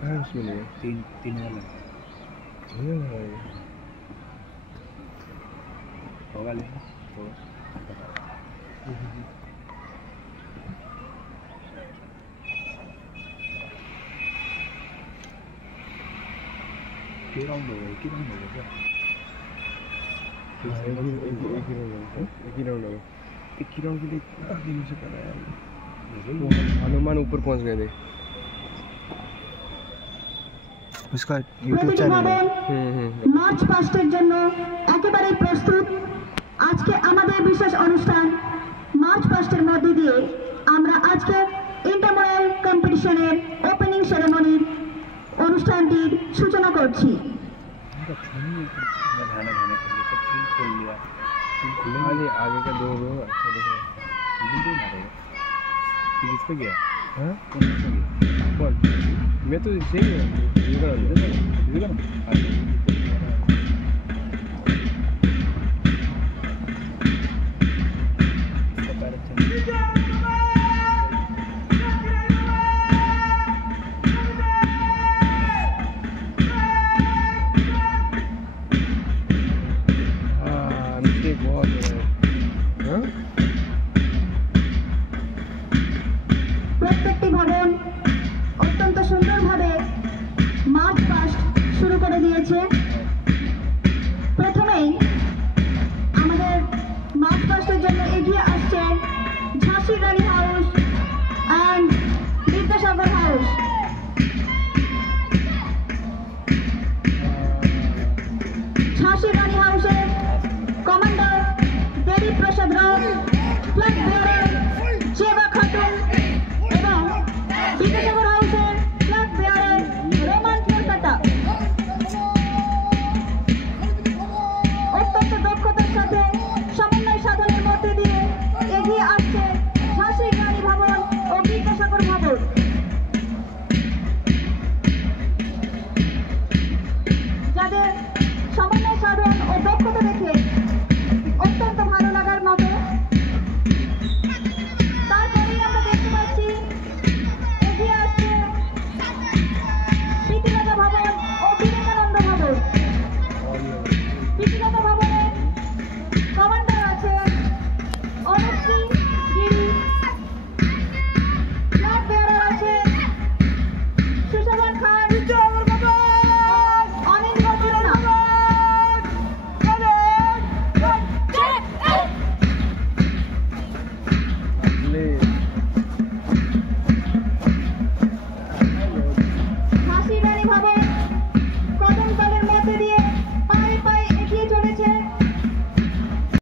हाँ उसमें नहीं है। तीन वाला होगा लेना तो एक ही राउंड होगा क्या? एक ही राउंड के लिए इतना दिन से कर रहा है। हनुमान ऊपर पहुंच गए थे। उसका यूट्यूब चैनल है। মার্চ পাস্টের জন্য একেবারে প্রস্তুত। আজকে আমাদের বিশেষ অনুষ্ঠান মার্চ পাস্টের মধ্য দিয়ে আমরা আজকে ইন্টারমোরাল কম্পিটিশনের ওপেনিং সেরেমনির অনুষ্ঠানটির সূচনা করছি। आगे का दो हो अच्छा दिख रहा है। किस पे गया? हाँ कौन? मैं तो सही है।